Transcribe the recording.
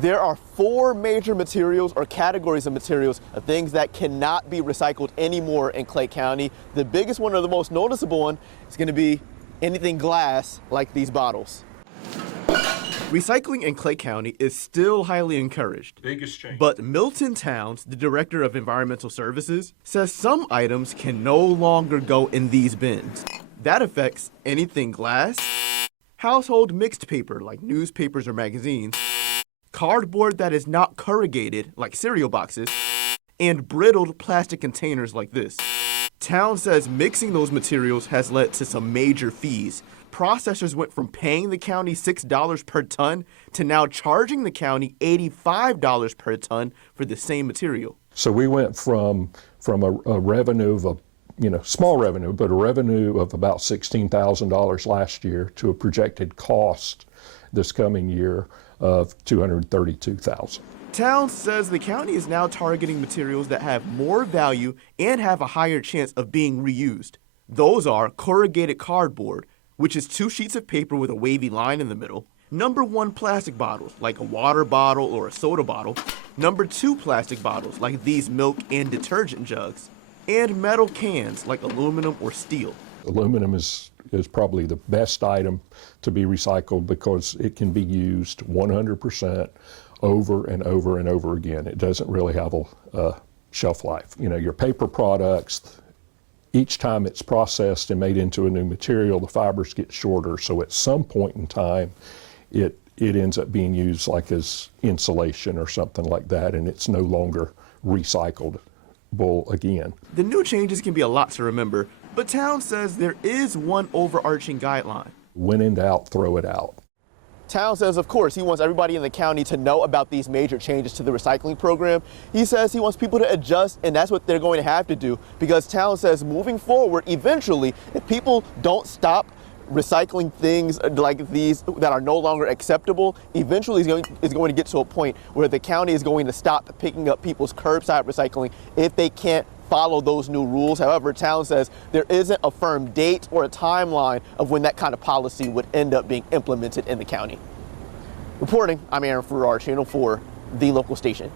There are four major materials or categories of materials of things that cannot be recycled anymore in Clay County. The biggest one or the most noticeable one is going to be anything glass like these bottles. Recycling in Clay County is still highly encouraged. Biggest change. But Milton Towns, the director of environmental services, says some items can no longer go in these bins. That affects anything glass, household mixed paper like newspapers or magazines, cardboard that is not corrugated like cereal boxes, and brittled plastic containers like this. Town says mixing those materials has led to some major fees. Processors went from paying the county $6 per ton to now charging the county $85 per ton for the same material. So we went from a revenue of small revenue, but a revenue of about $16,000 last year to a projected cost this coming year of $232,000. Town says the county is now targeting materials that have more value and have a higher chance of being reused. Those are corrugated cardboard, which is 2 sheets of paper with a wavy line in the middle. Number 1 plastic bottles, like a water bottle or a soda bottle. Number 2 plastic bottles, like these milk and detergent jugs. And metal cans, like aluminum or steel. Aluminum is probably the best item to be recycled because it can be used 100% over and over and over again. It doesn't really have a shelf life. Your paper products, each time it's processed and made into a new material, the fibers get shorter. So at some point in time, it ends up being used like as insulation or something like that, and it's no longer recyclable again. The new changes can be a lot to remember, but Town says there is one overarching guideline. When in doubt, throw it out. Town says, of course, he wants everybody in the county to know about these major changes to the recycling program. He says he wants people to adjust, and that's what they're going to have to do, because Town says moving forward, eventually, if people don't stop recycling things like these that are no longer acceptable, eventually is going to get to a point where the county is going to stop picking up people's curbside recycling if they can't follow those new rules. However, Town says there isn't a firm date or a timeline of when that kind of policy would end up being implemented in the county. Reporting, I'm Aaron Farrar, Channel 4, the local station.